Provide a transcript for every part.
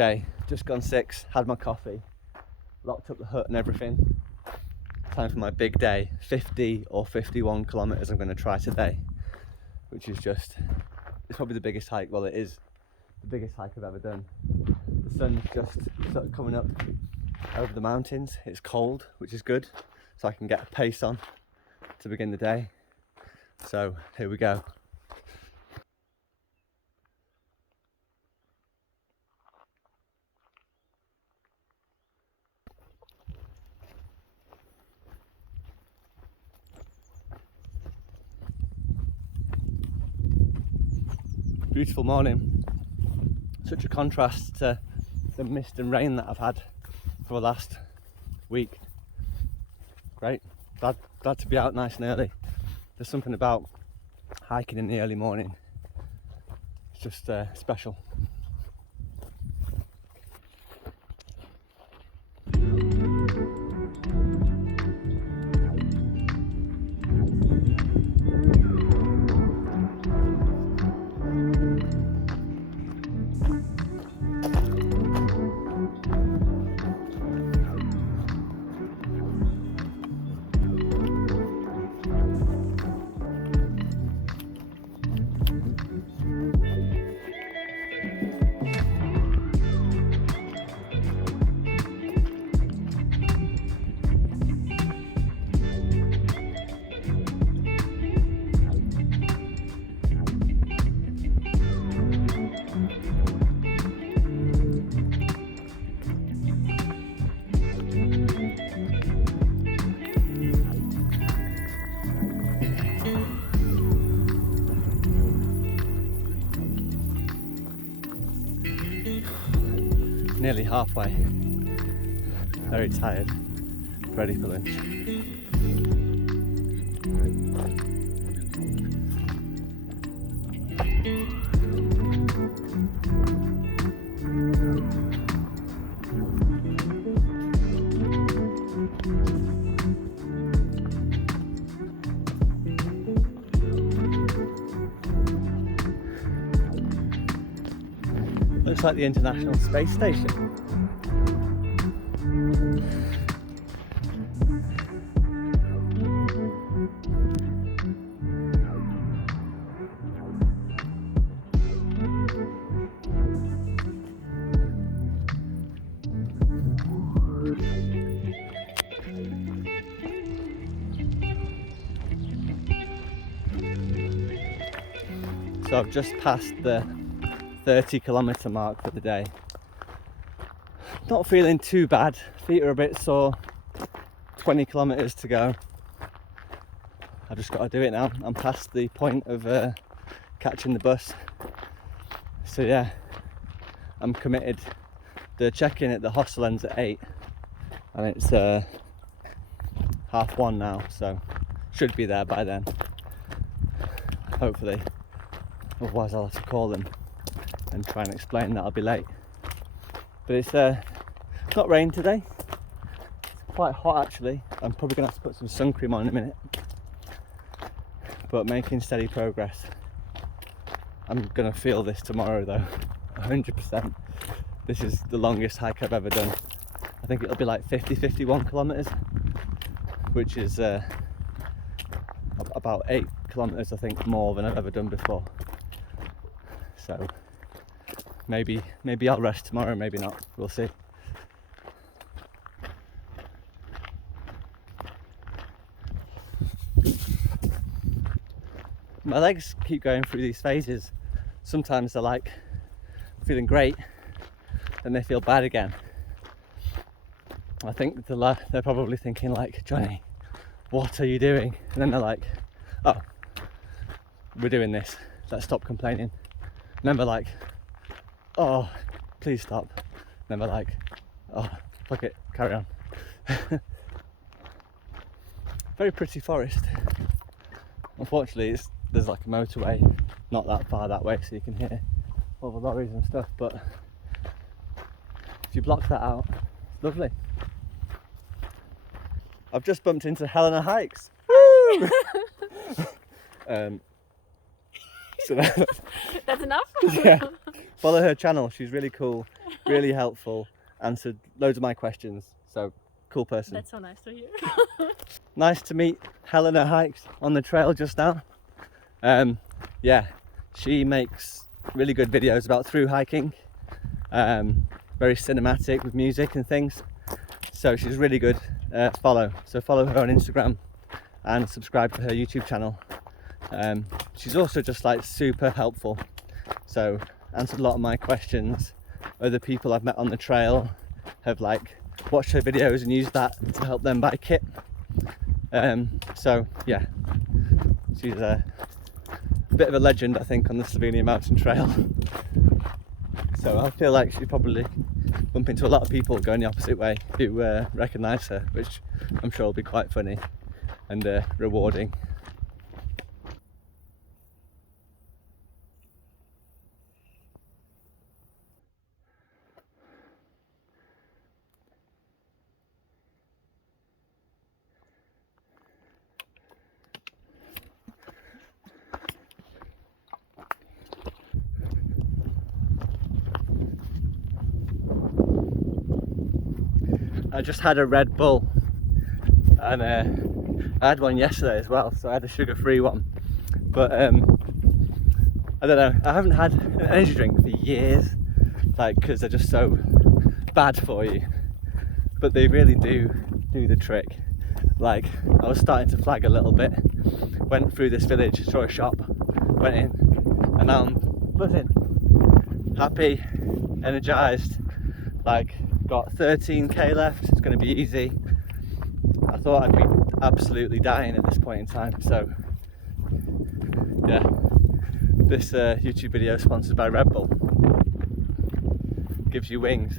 Okay, just gone 6, had my coffee, locked up the hut and everything. Time for my big day, 50 or 51 kilometers I'm going to try today, which is just, it's probably the biggest hike, well it is the biggest hike I've ever done. The sun's just sort of coming up over the mountains, it's cold, which is good, so I can get a pace on to begin the day. So here we go. Beautiful morning. Such a contrast to the mist and rain that I've had for the last week. Great, glad to be out nice and early. There's something about hiking in the early morning, it's just special. Nearly halfway, very tired, ready for lunch. Looks like the International Space Station. So I've just passed the 30-kilometer mark for the day. Not feeling too bad, feet are a bit sore, 20 kilometers to go. I've just got to do it now. I'm past the point of catching the bus. So yeah, I'm committed. The check-in at the hostel ends at 8 and it's 1:30 now, so should be there by then, hopefully. Otherwise I'll have to call them and try and explain that I'll be late. But it's not rained today. It's quite hot actually. I'm probably gonna have to put some sun cream on in a minute. But making steady progress. I'm gonna feel this tomorrow though, 100%. This is the longest hike I've ever done. I think it'll be like 51 kilometers, which is about 8 kilometers I think more than I've ever done before. So maybe I'll rest tomorrow, maybe not, we'll see. My legs keep going through these phases. Sometimes they're like feeling great, then they feel bad again. I think they're probably thinking like, Johnny, what are you doing? And then they're like, oh, we're doing this, let's stop complaining. And then they're like, oh, please stop. And then they're like, oh, fuck it, carry on. Very pretty forest. Unfortunately, there's like a motorway not that far that way, so you can hear all the lorries and stuff, but if you block that out, it's lovely. I've just bumped into Helena Hikes. Woo! So That's enough? yeah, follow her channel. She's really cool, really helpful, answered loads of my questions. So cool person. That's so nice to hear. Nice to meet Helena Hikes on the trail just now. Yeah, she makes really good videos about through hiking, very cinematic with music and things. So she's really good to follow. So follow her on Instagram and subscribe to her YouTube channel. She's also just like super helpful. So answered a lot of my questions. Other people I've met on the trail have like watched her videos and used that to help them buy kit. So yeah, she's a bit of a legend, I think, on the Slovenian Mountain Trail. So I feel like she'd probably bump into a lot of people going the opposite way who recognise her, which I'm sure will be quite funny and rewarding. I just had a Red Bull, and I had one yesterday as well, so I had a sugar-free one. But I don't know, I haven't had an energy drink for years, like, because they're just so bad for you. But they really do the trick. Like, I was starting to flag a little bit, went through this village, saw a shop, went in, and now I'm buzzing, happy, energized. Like, got 13k left, it's going to be easy. I thought I'd be absolutely dying at this point in time, so yeah, this YouTube video is sponsored by Red Bull. Gives you wings.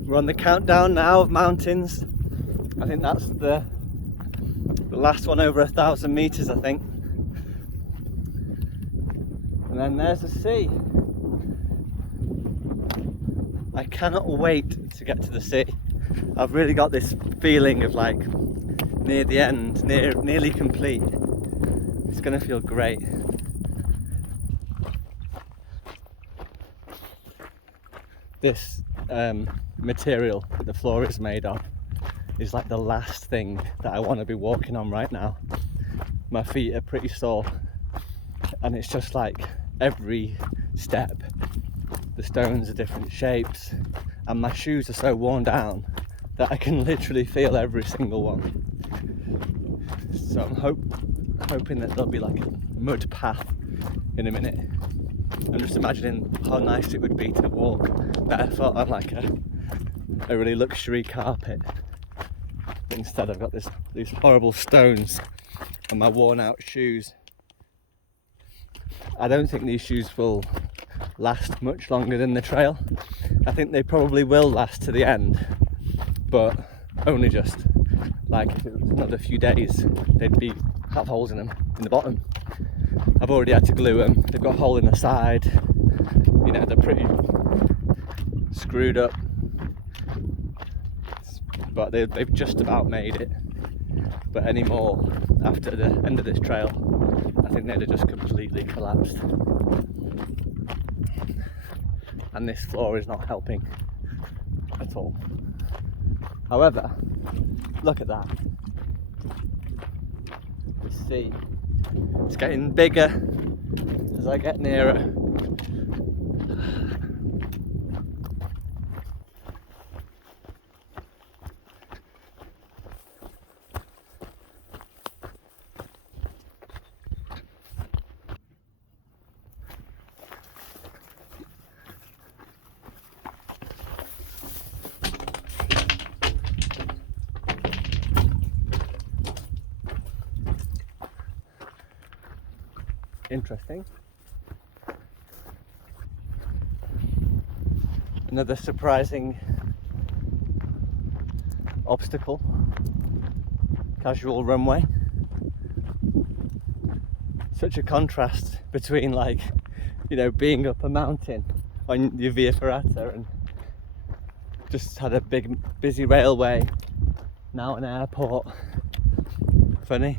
We're on the countdown now of mountains. I think that's the last one over 1,000 meters, I think. And then there's the sea. I cannot wait to get to the sea. I've really got this feeling of like near the end, nearly complete. It's gonna feel great. This material that the floor is made of is like the last thing that I want to be walking on right now. My feet are pretty sore, and it's just like every step the stones are different shapes, and my shoes are so worn down that I can literally feel every single one. So I'm hoping that there'll be like a mud path in a minute. I'm just imagining how nice it would be to walk barefoot on like a really luxury carpet. But instead I've got these horrible stones and my worn out shoes. I don't think these shoes will last much longer than the trail. I think they probably will last to the end, but only just. Like if it was another few days, they'd have holes in them in the bottom. I've already had to glue them. They've got a hole in the side. You know, they're pretty screwed up, but they've just about made it. But any more after the end of this trail, I think they'd have just completely collapsed. And this floor is not helping at all. However, look at that. The sea. It's getting bigger as I get nearer. Interesting. Another surprising obstacle. Casual runway. Such a contrast between like you know, being up a mountain on your via ferrata, and just had a big busy railway, now an airport. Funny.